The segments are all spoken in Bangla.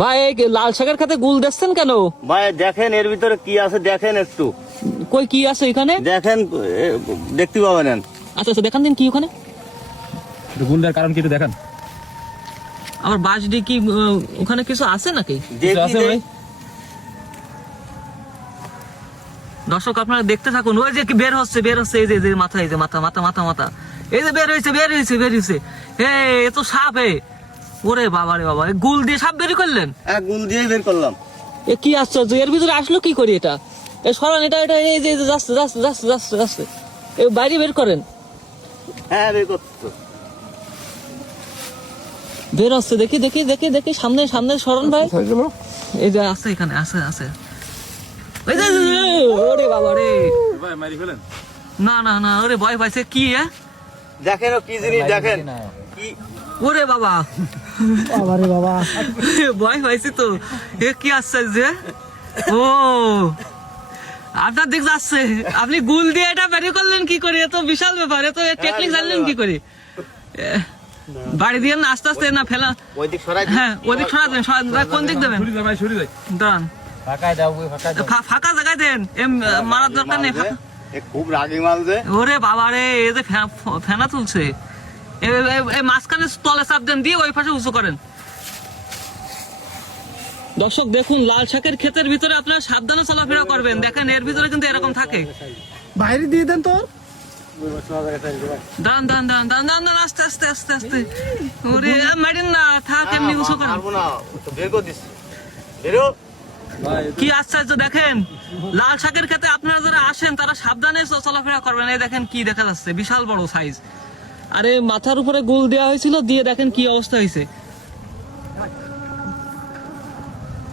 ভাই এই লাল শাকের খেতে গুল দিচ্ছেন কেন? ভাই দেখেন এর ভিতরে কি আছে, দেখেন একটু। কই কি আছে এখানে? দেখেন, দেখতে পাবেন। আচ্ছা আচ্ছা, দেখান দিন কি ওখানে। গুল দেওয়ার কারণ কি একটু দেখান। আমার বাসডি কি ওখানে কিছু আছে নাকি? কিছু আছে ভাই? দর্শক আপনারা দেখতে থাকুন। ওই যে কি বের হচ্ছে এই যে মাথা, এই যে মাথা মাথা মাথা মাথা, এই যে বের হয়েছে। এ তো সাপ। ওরে বাবা রে বাবা, গুল দিয়ে সাপ বের করলেন? হ্যাঁ, গুল দিয়ে বের করলাম। এ কি আশ্চর্য, এর ভিতরে আসলো কি করি এটা? এ সরান এটা, এই যে যাচ্ছে এ বাইরে বের করেন। হ্যাঁ, বের করতো। বের হচ্ছে, দেখি সামনে সরান ভাই। এই যে আছে, এখানে আছে। এই যে, ওরে বাবা রে, ভাই মারি ফেলেন। না ওরে ভয় পাইছে কি? দেখেন ও কি জিনিস, দেখেন কি। ওরে বাবা ভয় পাইছি তো। এ কি আশ্চর্য! ও আপনার দিক যাচ্ছে, আপনি গুল দিয়ে এটা বের করলেন কি করে? এত বিশাল ব্যাপার, এত টেকনিক জানলেন কি করে? বাড়ি দিয়ে না আস্তে আস্তে না ফেলা। ওই দিক সরাই। হ্যাঁ, ওই দিক সরা দেন। কোন দিক দেবেন? সরি যাই। দাঁড়ান, ফাঁকা জায়গায় দেন। মারার দরকার নেই। খুব রাগী মাল যে। ওরে বাবা রে, এই যে ফেনা তুলছে। এই মাঝখানে তলে চাপ দেন, দিয়ে ওই পাশে উঁচু করেন। দর্শক দেখুন, লাল শাকের ক্ষেতের ভিতরে আপনারা সাবধানে চলাফেরা করবেন। দেখেন এর ভিতরে কিন্তু এরকম থাকে। বাইরে দিয়ে দেন তো। দাঁড়ান, আস্তে। ওরে মারেন না, থাক এমনি উঁচু করেন। পারবো না, তো বের করে দিচ্ছি। বেরো। কি আশ্চর্য, দেখেন লাল শাকের ক্ষেতে আপনারা যারা আসেন তারা সাবধানে চলাফেরা করবেন। এই দেখেন কি দেখা যাচ্ছে, বিশাল বড় সাইজ। আরে মাথার উপরে গুল দেওয়া হয়েছিল, দিয়ে দেখেন কি অবস্থা হয়েছে।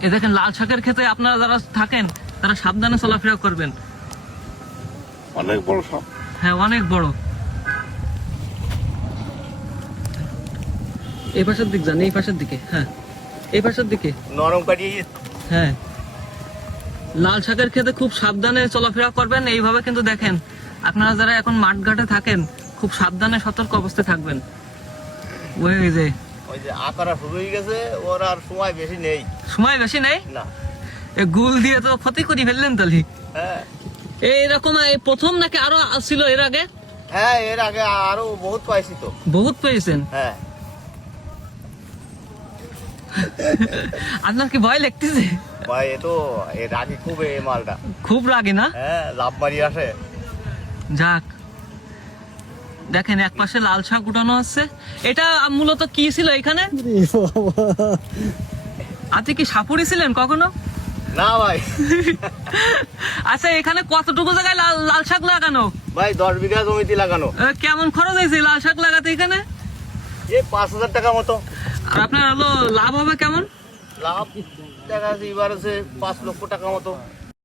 এই দেখেন লাল শাকের ক্ষেতে আপনারা যারা থাকেন তারা সাবধানে চলাফেরা করবেন। অনেক বড় সাপ। হ্যাঁ, অনেক বড়। এই পাশের দিক যান, এই পাশের দিকে। হ্যাঁ, এই পাশের দিকে। নরম কাটিয়ে। হ্যাঁ, লাল শাকের ক্ষেতে খুব সাবধানে চলাফেরা করবেন। এইভাবে কিন্তু দেখেন আপনারা যারা এখন মাঠঘাটে থাকেন খুব সাবধানে সতর্ক অবস্থায় থাকবেন। ওই যে আকারা শুরু হয়ে গেছে, ওর আর সময় বেশি নেই। সময় বেশি নেই না। এ গুল দিয়ে তো ক্ষতি করে ফেললেন তাহলে। হ্যাঁ, এইরকম প্রথম নাকি আরো ছিল এর আগে? হ্যাঁ, এর আগে আরো বহুত পাইছি তো। বহুত পেয়েছেন? হ্যাঁ। আপনার কি ভয় লাগতেছে? ভাই এ তো এর আগে খুব এই মালটা। খুব রাগে না? হ্যাঁ, লাভ মারি আসে। যাক, দেখেন এক পাশে লাল শাক উঠানো আছে। এটা মূলত কি ছিল এখানে? আপনি কি সাপুরি ছিলেন কখনো? না ভাই। আচ্ছা, এখানে কতটুকু জায়গায় লাল শাক লাগানো? ভাই 10 বিঘা জমিতে লাগানো। কেমন খরচ হয়েছে লাল শাক লাগাতে এখানে? এই 5,000 টাকা মতো। আর আপনার হলো লাভ হবে কেমন? লাভ দেখা যাচ্ছে এবার আছে 5 লক্ষ টাকা মতো।